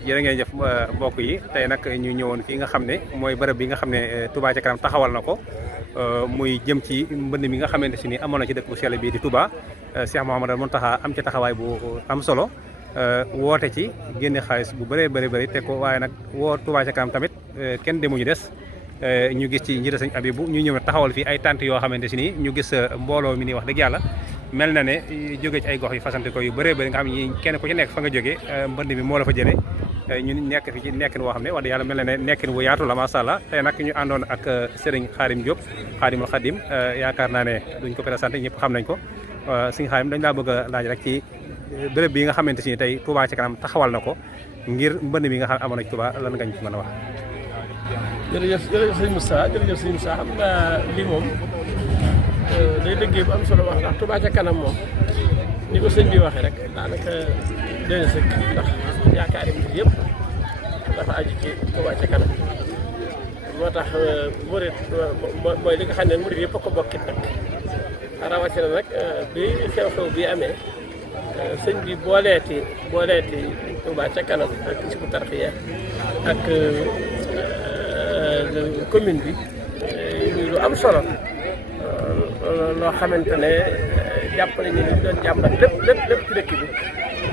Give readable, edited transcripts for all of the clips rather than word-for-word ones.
jërë ngeen jëf mbokk yi tey nag ñu ñëwoon fii nga xam ne mooy bërëb bi nga xam ne Touba ca kanam taxawal na ko muy jëm ci mbënd mi nga xamante si ni amoon na ci dëkk bu sell bii di Touba Cheikh Mouhamadou Mountakha am ci taxawaay bu am solo woote ci génne xaalis bu bëree bëri teg ko waaye nag woo Touba ca kanam tamit kenn demuñu des ñu gis ci njiital sëñ Abibu ñu ñëw taxawal fii ay tànt yoo xamante si ni ñu gis mbooloo mi ni wax dëgg yàlla mel na ne jóge ci ay gox yu fasante ko yu bëree bëri nga xam ne kenn ku ci nekk fa nga jógee mbënd mi moo la fa jëlee ñu nekk fi ci nekkin woo xam ne wax dëgg yàlla mel na ne nekkin bu yaatu la macha allah tey nag ñu àndoon ak Serigne Khadim Diop Khadimul Khadim yaakaar naa ne duñ ko présenté ñëpp xam nañ ko Serigne Khadim dañ laa bëgg a laaj rek ci béréb bi nga xamante si ni tey Touba ca kanam taxawal na ko ngir mbënd mi nga xam ne amoon na ci Touba lan nga ñu ci mën a wax. jërëjëf sëñ Moussa xam nga lii moom day liggéey bu am solo wax ndax Touba ca kanam moom ni ko sëñ bi waxee rek daanaka doy sëkk ndax yaakaar yi yëpp dafa aju ci Touba ca kanam moo tax murit mooy li nga xam ne murit yëpp a ko bokkit nag rawatina nag bi xew-xew bi amee sëñ bi booleeti Touba ca kanam ak Hizbut Tarqiyyah ak commune bi lu am solo loo xamante ne jàpp nañu ne ñu doon jàmbat lépp ci dëkk bi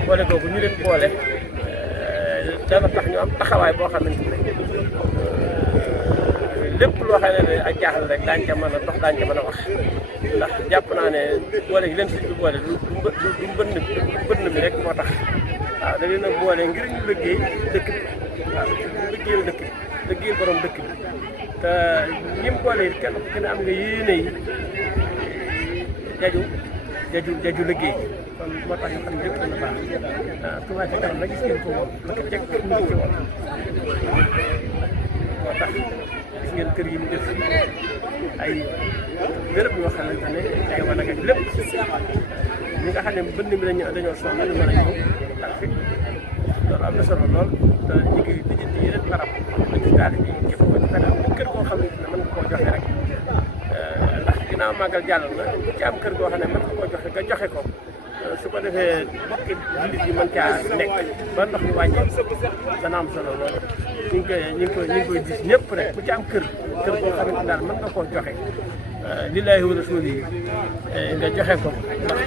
boole googu ñu leen boole dana tax ñu am taxawaay boo xamante ne lépp loo xam ne ak jaaxle rek daañu ca mën a dox daañu ca mën a wax ndax jàpp naa ne boole gi leen suñ bi boole du mbënn mi rek moo tax waaw da leen a boole ngir ñu liggéey dëkk bi waaw ñu liggéeyal dëkk bi liggéeyal borom dëkk bi te ñim boole it kenn ku ne am nga yéene yi jaju liggéey kon moo tax ñu xam ne lépp dana baax waaw Touba ca kanam nag gis ngeen ko woon naka jekk mu ngi ci woon moo tax gis ngeen kër yi mu def ay béréb yoo xamante ne ay wanag ak lépp ñi nga xam ne bënn mi dañoo soxla ñu mën a ñëw ak fi loolu am na solo lool te ñu ngi lijjanti yeneen barab ak daal di képp ko fexe am kër goo xam ne mën nga koo joxe rek ndax ginnaaw màggal jàll na ci am kër goo xam ne mën nga koo joxe nga joxe ko su ko defee bokki jullit yi mën caa nekk ba ndox mi wàññi dana am solo lool ñu ngi koy gis ñëpp rek ku ci am kër goo xamante daal mën nga koo joxe lillaahi wa rasuuli yi nga joxe ko ndax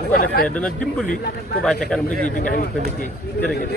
bu ko defee dana dimbali Touba ca kanam liggéey bi nga xam ne ko liggéey jërë ngeen